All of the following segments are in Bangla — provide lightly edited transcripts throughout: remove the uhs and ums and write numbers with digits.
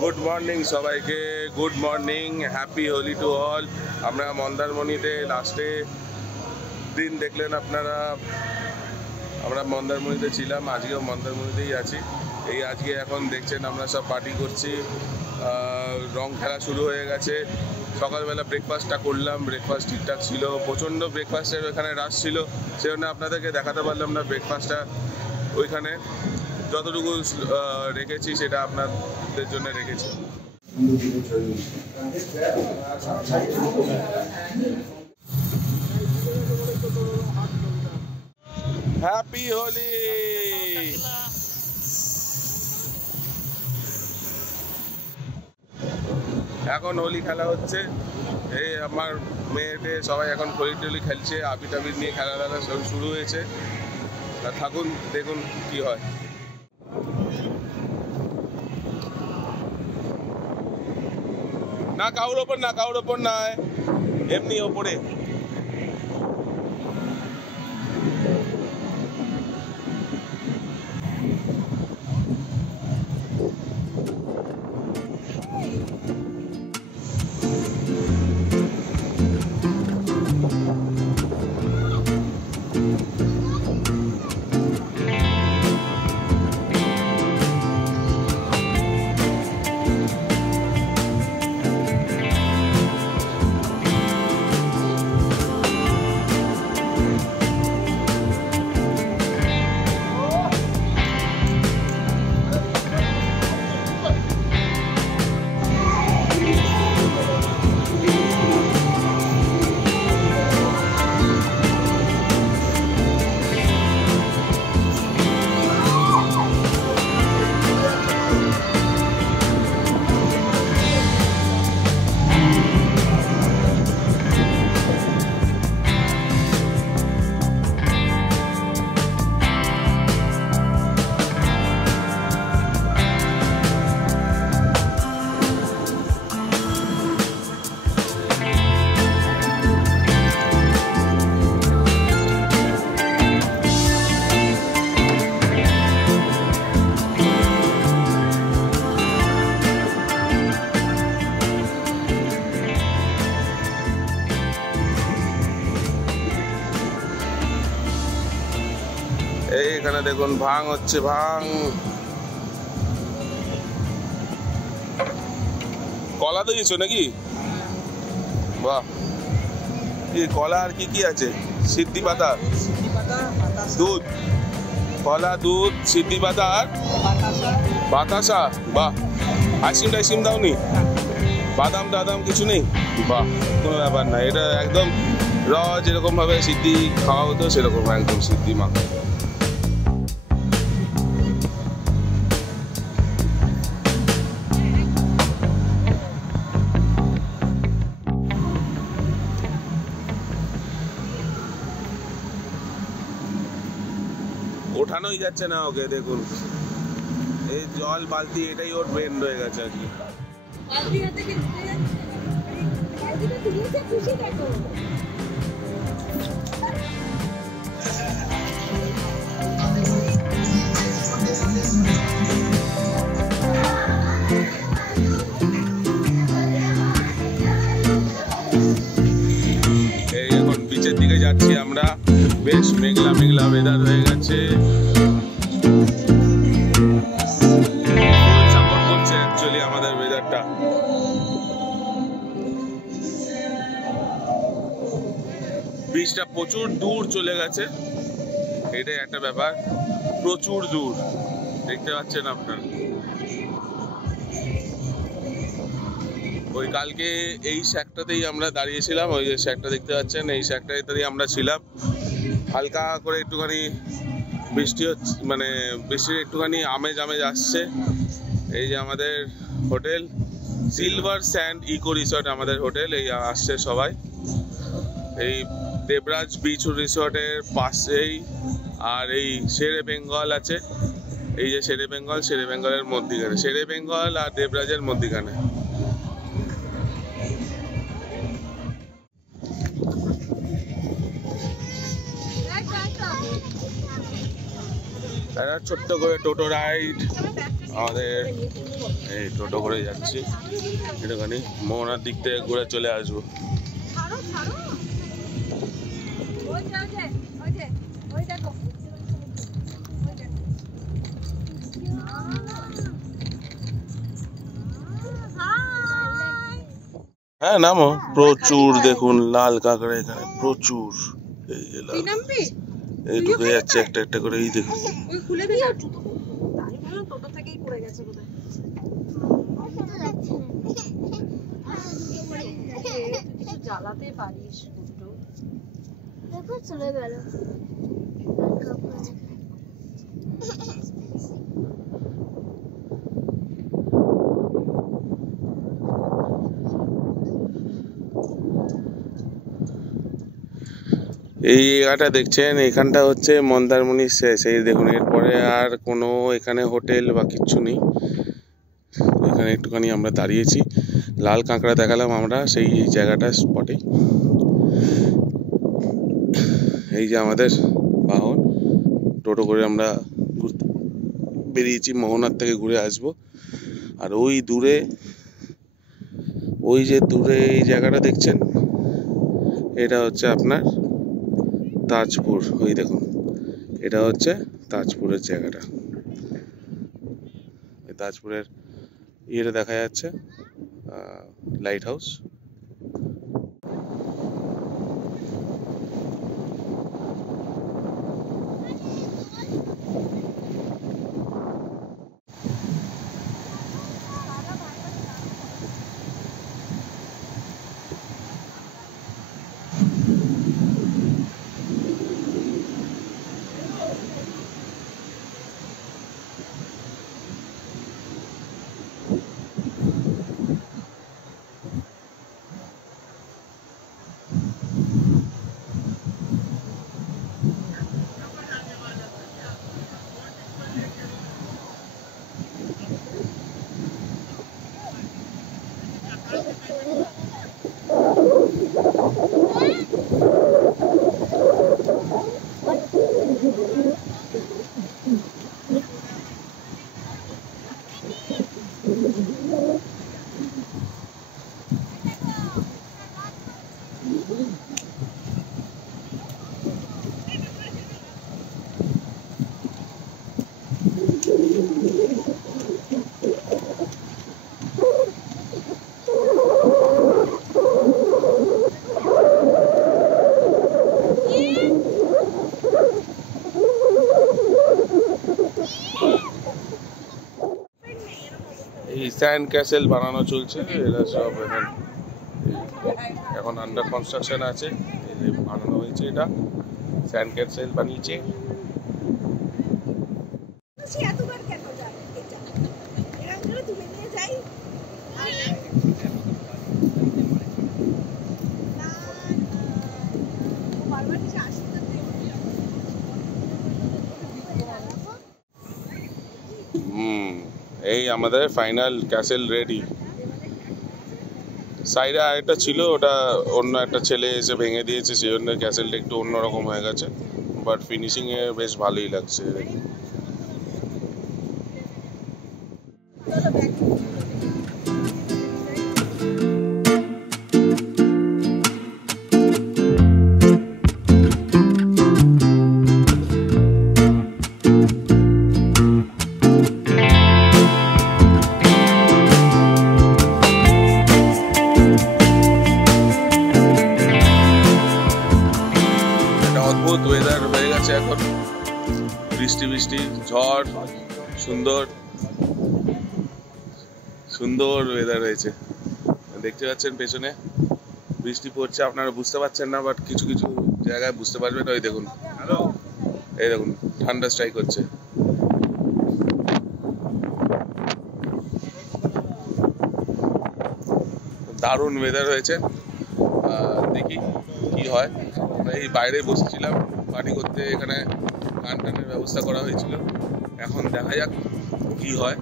গুড মর্নিং সবাইকে, good morning, happy Holi to all. আমরা মন্দারমণিতে লাস্টে দিন দেখলেন আপনারা, আমরা মন্দারমণিতে ছিলাম, আজকেও মন্দারমণিতেই আছি। এই আজকে এখন দেখছেন আমরা সব পার্টি করছি, রং খেলা শুরু হয়ে গেছে। সকালবেলা ব্রেকফাস্টটা করলাম, ব্রেকফাস্ট ঠিকঠাক ছিল, প্রচণ্ড ব্রেকফাস্টের ওখানে রাশ ছিল, সেজন্য আপনাদেরকে দেখাতে পারলাম না ব্রেকফাস্টটা। ওইখানে যতটুকু রেখেছি সেটা আপনাদের জন্য রেখেছি। হ্যাপি হোলি। এখন হোলি খেলা হচ্ছে, এই আমার মেয়েতে সবাই এখন হোলি টোলি খেলছে, আবির টাবির নিয়ে খেলাধুলা সব শুরু হয়েছে। থাকুন, দেখুন কি হয়। না কাউর ওপর না, কাউর ওপর নয়, এমনি ওপরে। এইখানে দেখুন ভাং হচ্ছে, ভাং। কলা দিয়েছো নাকি? বাহ, কি কলা আর কি কি আছে? সিদ্ধি পাতা, দুধ, কলা, দুধ, সিদ্ধি পাতা আর বাতাসা। বাহ, আইসক্রিম টাইসক্রিম দাওনি? বাদাম টাদাম কিছু নেই? বাহ, কোনো ব্যাপার না, এটা একদম র যেরকম ভাবে সিদ্ধি খাওয়া হতো সেরকম একদম সিদ্ধি মাখা। ওঠানোই যাচ্ছে না ওকে, দেখুন এই জল বালতি, এটাই ওর বেন্ড হয়ে গেছে আর কি। এই এখন বিচের দিকে যাচ্ছি আমরা, বেশ মেঘলা মেঘলা ওয়েদার হয়ে গেছে, সাপোর্ট করছে অ্যাকচুয়ালি আমাদের ওয়েদারটা। বিচটা প্রচুর দূর চলে গেছে, এটাই একটা ব্যাপার, প্রচুর দূর, দেখতে পাচ্ছেন আপনারা। ওই কালকে এই শ্যাকটাতেই আমরা দাঁড়িয়েছিলাম, ওই যে শ্যাকটা দেখতে পাচ্ছেন, এই শ্যাকটাতেই আমরা ছিলাম। হালকা করে একটুখানি বৃষ্টি হচ্ছে, মানে বৃষ্টির একটুখানি আমেজ আমেজ আসছে। এই যে আমাদের hotel silver sand eco resort, আমাদের হোটেল, এই আসছে সবাই। এই দেবরাজ বিচ রিসর্টের পাশেই আর এই শেরে বেঙ্গল আছে, এই যে শেরে বেঙ্গল, শেরে বেঙ্গলের মধ্যিখানে, শেরে বেঙ্গল আর দেবরাজের মধ্যিখানে। একটা ছোট্ট করে টোটো রাইড আমাদের, এই টোটো করে যাচ্ছি একটুখানি মোহনার দিক থেকে ঘুরে চলে আসবো। হ্যাঁ নামো। প্রচুর দেখুন লাল কাঁকড়া এখানে প্রচুর। এই যে লাল এই ঢুকে যাচ্ছে একটা একটা করে, এই দেখুন। জ্বালাতে পারিস দেখো চলে গেল। এই জায়গাটা দেখছেন, এখানটা হচ্ছে মন্দারমণির শেষ। এই দেখুন এরপরে আর কোনো এখানে হোটেল বা কিচ্ছু নেই। এখানে একটুখানি আমরা দাঁড়িয়েছি, লাল কাঁকড়া দেখালাম আমরা সেই জায়গাটা স্পটে। এই যে আমাদের বাহন, টোটো করে আমরা বেরিয়েছি, মোহনার থেকে ঘুরে আসব। আর ওই দূরে, ওই যে দূরে এই জায়গাটা দেখছেন, এটা হচ্ছে আপনার তাজপুর। ওই দেখুন এটা হচ্ছে তাজপুরের জায়গাটা। তাজপুরের ইয়েটা দেখা যাচ্ছে, লাইট হাউস। স্যান্ড ক্যাসেল বানানো চলছে, এরা সব এখন আন্ডার কনস্ট্রাকশন আছে। বানানো হয়েছে, এটা স্যান্ড ক্যাসেল বানিয়েছে। এই আমাদের ফাইনাল ক্যাসেল রেডি। সাইডে আরেকটা ছিল, ওটা অন্য একটা ছেলে এসে ভেঙে দিয়েছে, সেই জন্য ক্যাসেলটা একটু অন্যরকম হয়ে গেছে, বাট ফিনিশিংয়ে বেশ ভালোই লাগছে। অদ্ভুত ওয়েদার হয়ে গেছে এখন, বৃষ্টি বৃষ্টি ঝড়, সুন্দর সুন্দর ওয়েদার হয়েছে। দেখতে পাচ্ছেন পেছনে বৃষ্টি পড়ছে, আপনারা বুঝতে পারছেন না, বাট কিছু কিছু জায়গায় বুঝতে পারবেন। ওই দেখুন, এই দেখুন ঠান্ডা স্ট্রাইক হচ্ছে। দারুণ ওয়েদার হয়েছে। দেখি কি হয়। আমরা এই বাইরে বসেছিলাম পার্টি করতে, এখানে গান টানের ব্যবস্থা করা হয়েছিল, এখন দেখা যাক কি হয়।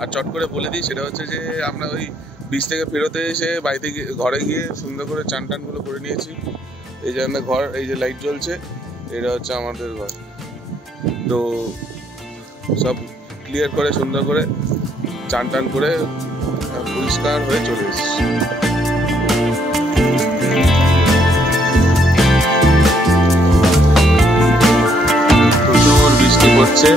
আর চট করে বলে দিই, সেটা হচ্ছে যে আমরা ওই বিচ থেকে ফেরতে এসে বাড়িতে গিয়ে ঘরে গিয়ে সুন্দর করে চান টানগুলো করে নিয়েছি। এই যে আমাদের ঘর, এই যে লাইট জ্বলছে, এটা হচ্ছে আমাদের ঘর। তো সব ক্লিয়ার করে সুন্দর করে চান টান করে পরিষ্কার হয়ে চলে এসেছি। প্রচুর বৃষ্টি পড়ছে।